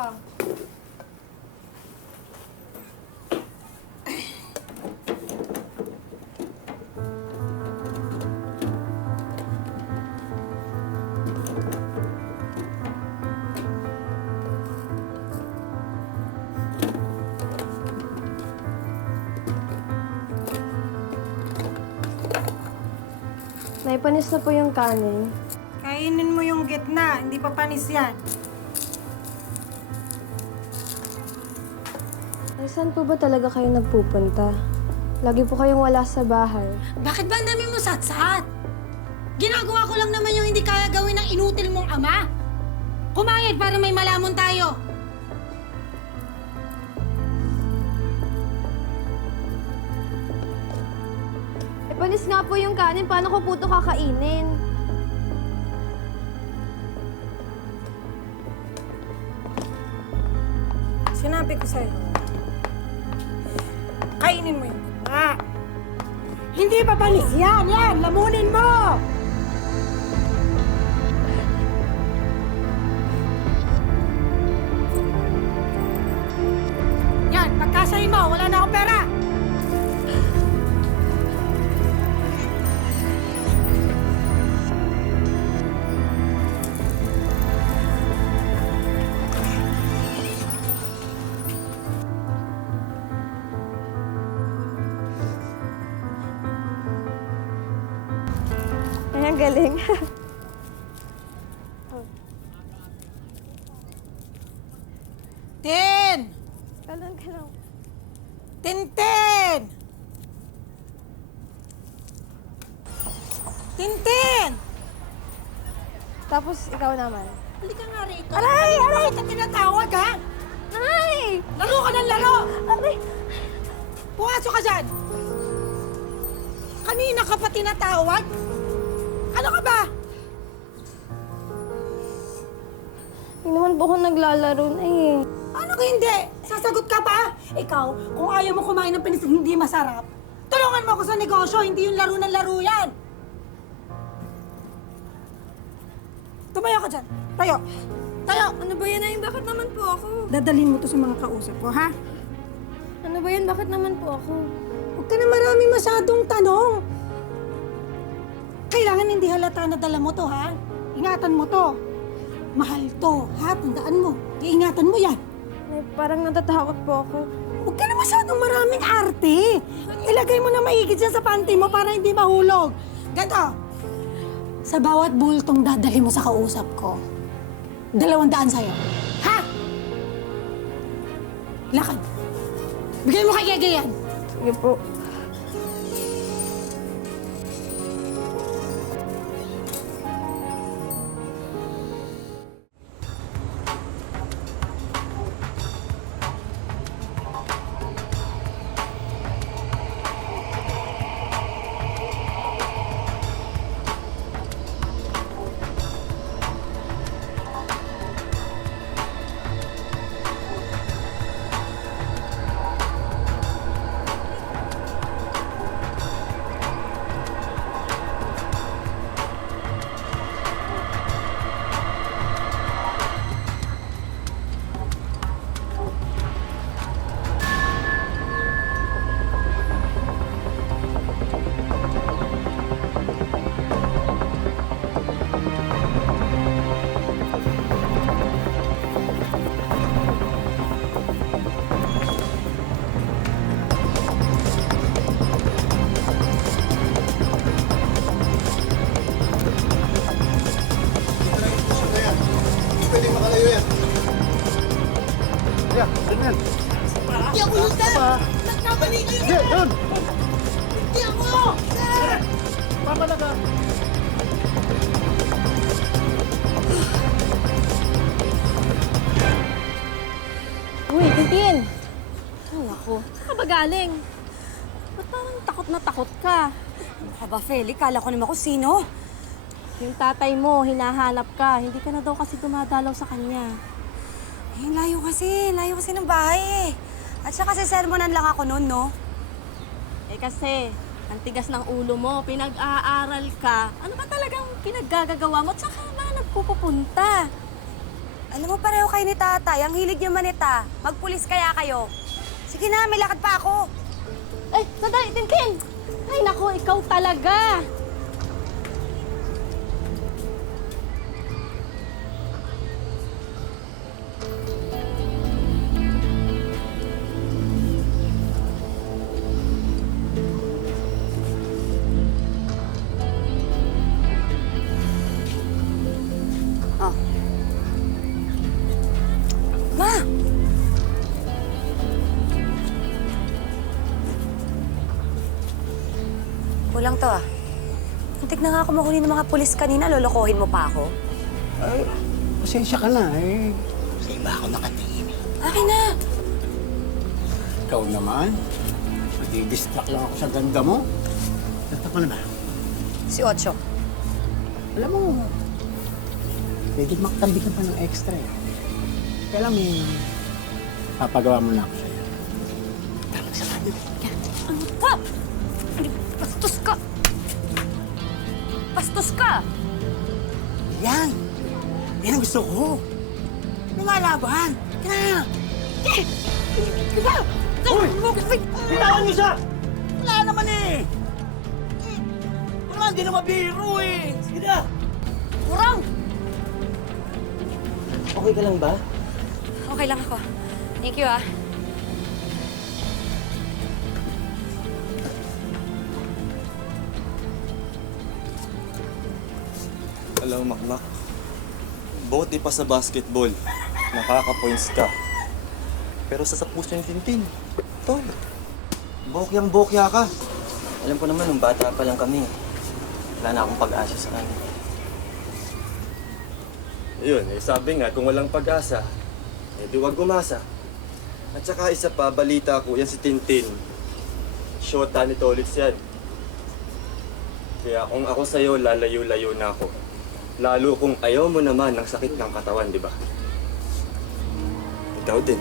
ka. Naipanis na po yung kanin. Kainin mo yung gitna, hindi pa panis yan. Ay, saan po ba talaga kayo nagpupunta? Lagi po kayong wala sa bahay. Bakit ba ang dami mo satsat? Ginagawa ko lang naman yung hindi kaya gawin ng inutil mong ama. Kumayag para may malamon tayo. Panis nga po yung kanin. Paano ko po ito kakainin? Sinabi ko sa'yo, kainin mo yung gitna. Hindi pa panis yan! Yan! Lamunin mo! Yan! Pagkasayin mo, wala na akong pera! Ay, ang galing. Tin! Kalon ka lang. Tintin! Tintin! Tapos, ikaw naman. Halika nga rito. Aray! Aray! Bakit ka tinatawag, ha? Ay! Laro ka ng laro! Aray! Pumasok ka dyan! Kanina ka pa tinatawag? Ano ka ba? Hindi naman po ako naglalaro na eh. Ano ka hindi? Sasagot ka pa? Ikaw, kung ayaw mo kumain ng panis na hindi masarap, tulungan mo ako sa negosyo, hindi yung laro ng laro yan! Tumayo ka dyan. Tayo. Tayo. Ano ba yan, Ay? Bakit naman po ako? Dadalhin mo to sa mga kausap ko, ha? Ano ba yan? Bakit naman po ako? Huwag ka na marami masyadong tanong. Kailangan hindi halata na dala mo to, ha? Ingatan mo to. Mahal to, ha? Tandaan mo. Iingatan mo yan. Ay, parang natatakot po ako. Huwag ka na masyadong maraming arte. Ilagay mo na maigit yan sa panty mo para hindi mahulog. Ganto. Sa bawat bultong dadali mo sa kausap ko, 200 sa'yo. Ha? Lakad. Bigay mo kay Gege yan. Sige po. Pwedeng makalayo yan. Yeah, ganyan. Hindi ako yun, sir! Nagkamali kayo, Sige, yun! Hindi ako! Sir! Papalaga. Uy, Tintin! Ay, ako. Saan ka ba galing? Ba't parang takot na takot ka? Aba, Feli, kala ko naman kung sino. Yung tatay mo, hinahanap ka. Hindi ka na daw kasi dumadalaw sa kanya. Eh, layo kasi ng bahay eh. At saka kasi sermonan lang ako noon, no? Eh kasi, ang tigas ng ulo mo, pinag-aaral ka. Ano ba talagang pinaggagawa mo? At saka ba nagpupunta? Alam mo, pareho kayo ni tatay. Ang hilig niyo manita. Magpulis kaya kayo. Sige na, may lakad pa ako. Ay, sandali, Tintin! Ay, naku, ikaw talaga! Oh. Ma! Kulang to ah. Muntik na nga ako mahuli ng mga pulis kanina. Lolokohin mo pa ako. Ay, pasensya ka na eh. Sa iba ako nakatingin eh. Akin na! Ikaw naman, nadidistract lang ako sa ganda mo. Ganda ko na ba? Si Ocho. Alam mo, pwede makatabi ka pa ng extra eh. Kaya lang may papagawa mo na ako sa'yo. Tama sa kanya. Ano ka? Bastos ka! Bastos ka! Yan! Yan ang gusto ko. Lumalaban! Kaya! Diba? Uy! Bitawan niyo siya! Wala naman eh! Wala, hindi na mabiro eh! Sige na! Kurang! Okay ka lang ba? Okay lang ako. Thank you ah. Alam mo, Makmak, buti pa sa basketball, nakaka-points ka. Pero sa puso yung Tintin, tol, bokyang-bokya ka. Alam ko naman, nung bata pa lang kami, wala na akong pag-asa sa kanya. Yun, eh, sabi nga, kung walang pag-asa, eh di wag umasa. At saka isa pa, balita ko, yan si Tintin. Shota ni Tolitz yan. Kaya kung ako sa'yo, lalayo-layo na ako. Lalo kung ayaw mo naman ng sakit ng katawan, di ba? Ikaw din.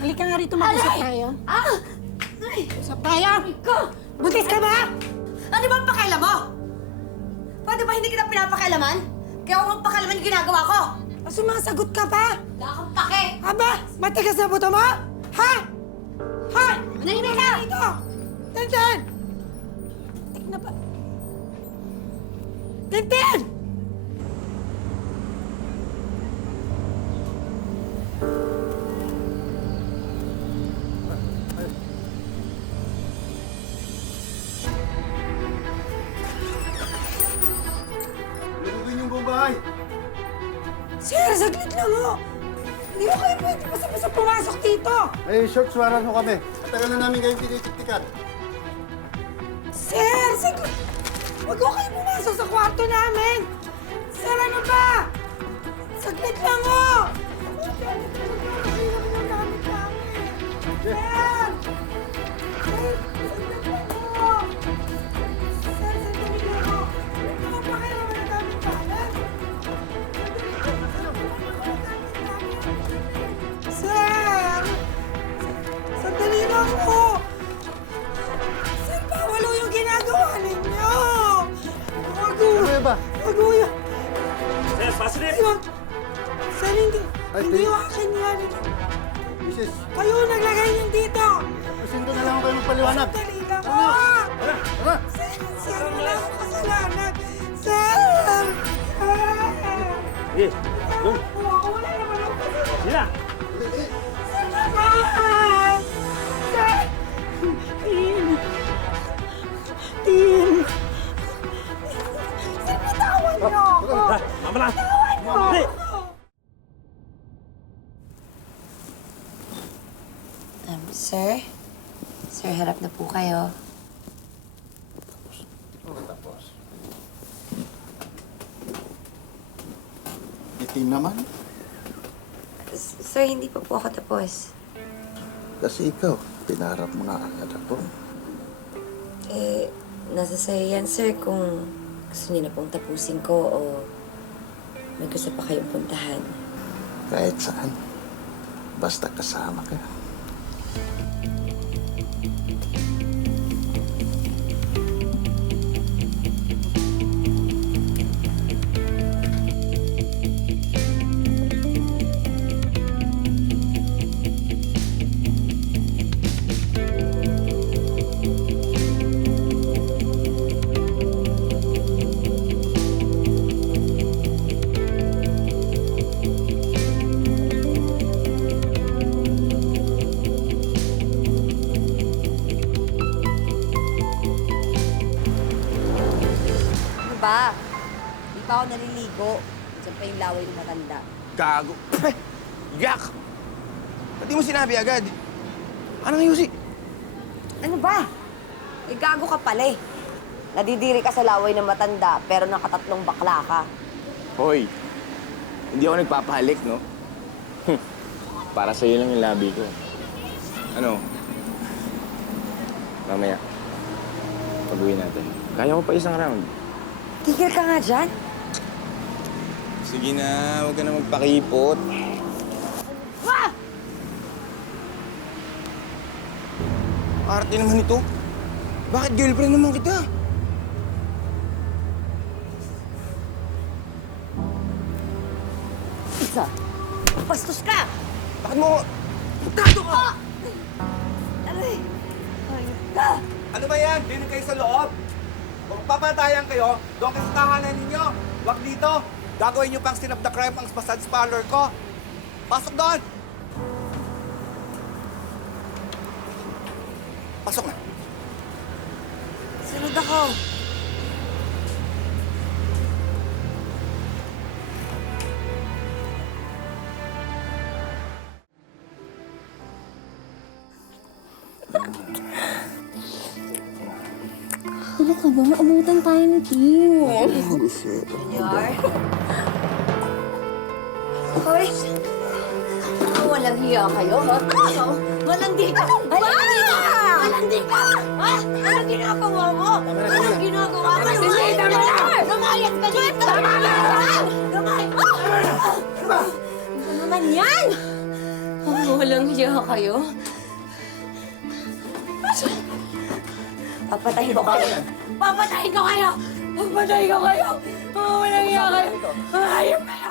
Halika nga rito, mag-usap tayo. Usap tayo! Buntis ka ba? Ano ba ang pakialam mo? Pwede ba hindi kita pinapakailaman? Kaya huwag mong pakialaman yung ginagawa ko. Sumasagot ka pa? Wala kang pake. Aba, matigas na buto mo? Ha? Ha? Manahimik ka! Dito! Tintin! Tik na ba? Tintin! Lulubin yung buong bahay. Sir, saglit lang ho! Hindi mo kayo pwede basta pumasok dito! Ay, search warrant mo kami. Matagal na namin kayong tinitiktikan. Sir, saglit! Huwag ko kayo pumasok sa kwarto namin! Sir, ano ba? Saglit lang ho! Sir! Sir, saglit lang ho! Sir, saglit lang ho! Huwag mo pa kayo naman ang daming balat! Sir! Sandali lang ho! Sir, bawal ho yung ginagawa ninyo! Wag ho! Ano ba? Wag ho yun! Sir, positive! Ayun! Sir, hindi! Ay, Hindi please. ho akin yan! Mrs. Kayo naglagay niyan dito! Tapusin ko na lang kayo magpaliwanag. Sandali lang ho! Tara! Sir, wala akong kasalanan! Sir! Sige, Ewan ko, wala naman akong kasalanan! sila! Sir, naman! Sir! Tin! Tin! Sir, bitawan niyo ako! Mama na! Bitawan niyo Hindi. ako! Sir? Sir, harap na po kayo. Tapos. Itim naman. Sir, hindi pa po ako tapos. Kasi ikaw, pinarap mo na agad ako. Eh, nasa sa'yo yan, sir, kung gusto niyo na pong tapusin ko o may gusto pa kayong puntahan. Kahit saan. Basta kasama ka. Ano ba? Di pa ako naliligo. Diyan pa yung laway ng matanda. Gago. Yak! Ba't di mo sinabi agad? Ano nga Yusi? Ano ba? Eh, gago ka pala eh. Nadidiri ka sa laway ng matanda, pero nakatatlong bakla ka. Hoy, hindi ako nagpapahalik, no? Para sa'yo lang yung labi ko. Ano? Mamaya, pag-uwi natin. Kaya ko pa isang round. Tigil ka nga dyan. Sige na, huwag ka na magpakipot. Arte naman ito. Bakit girlfriend naman kita? Isa. Bastos ka! Bakit mo... Tago ka! Aray! Hayop ka! Ano ba yan? Dinig kayo sa loob? Kung papatayan kayo, doon kayo sa tahanan ninyo. Huwag dito. Gagawin nyo pang scene of the crime ang massage parlor ko. Pasok doon! Pasok na. Sunod ako. Ano ka ba? Maabutan tayo ng team. Yar. Hoy! Walang hiya kayo, ha? Malandi ka! Malandi ka! Malandi ka! Ha? Anong ginagawa mo? Anong ginagawa mo? Lumayas ka dito! Lumayas ka dito! Lumayas! Ano naman yan? Walang hiya kayo? Papatayin ko kayo! Papatayin ko kayo! Papatayin ko kayo! Walang hiya kayo! Hayop kayo!